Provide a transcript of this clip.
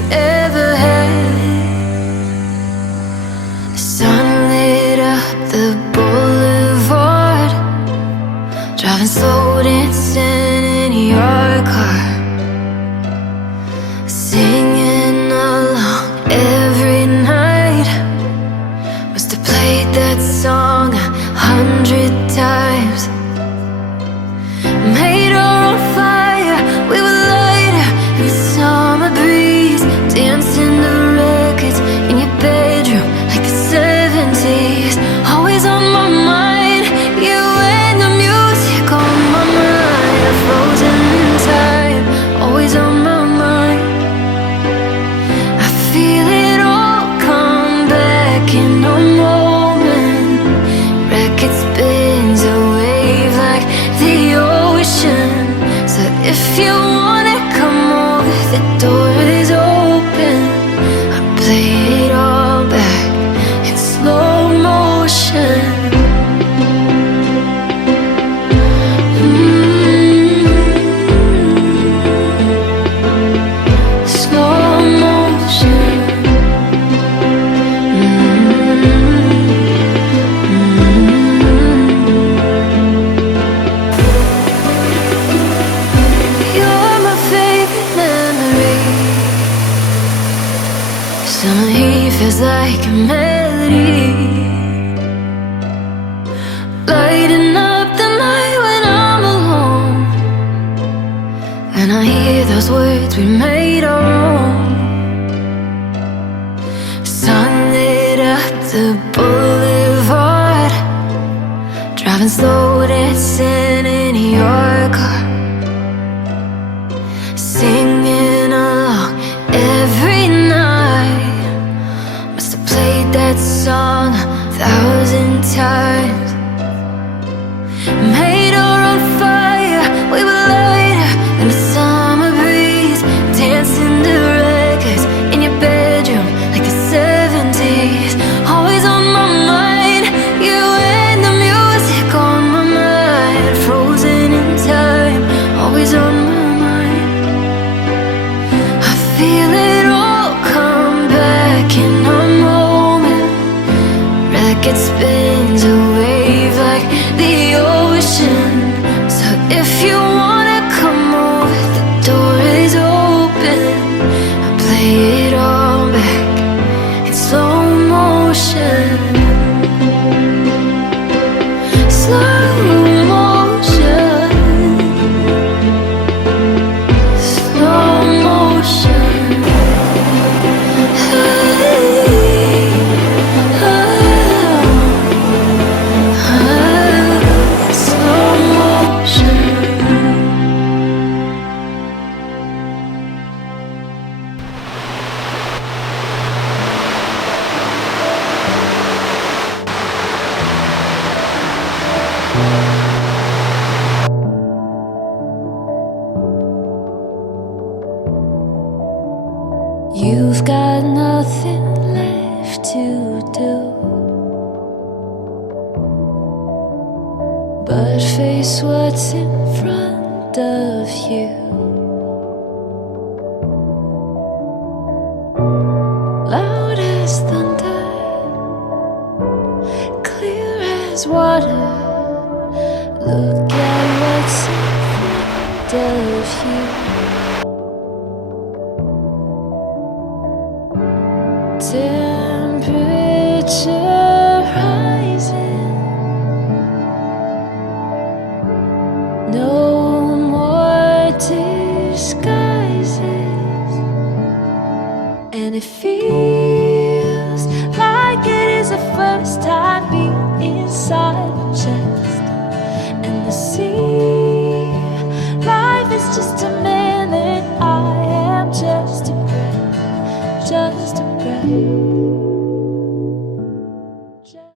we ever had. The sun lit up the boulevard, driving slow, dancing in your car, singing along every night. Must have played that song 100 times. Made our own fire, we were lighter in the summer breeze, dancing to records in your bedroom like the 70s. Always on my mind, you and the music on my mind. A frozen time, always on my mind. I feel it all come back in a moment. Record spins a wave like the ocean. So if you wanna come over, the door is open. I play it all back in slow motion. Slow motion. You're my favorite memory. Summer heat feels like a melody, lighting up the night when I'm alone. And I hear those words we made our own. Sun lit up the boulevard, driving slow, dancing in your car, singing along every night. Must have played that song 1,000 times. Made our own fire, we were lighter in the summer breeze, dancing to records in your bedroom like the 70s. Always on my mind, you and the music on my mind. Frozen in time, always on my mind. I feel it all come back in a moment. Record spins a wave like the ocean. So if you wanna come over, the door is open. I play it all back in slow motion. Slow motion. Slow motion. Slow motion. You've got nothing left to do but face what's in front of you. Loud as thunder, clear as water. Look at what's in front of you.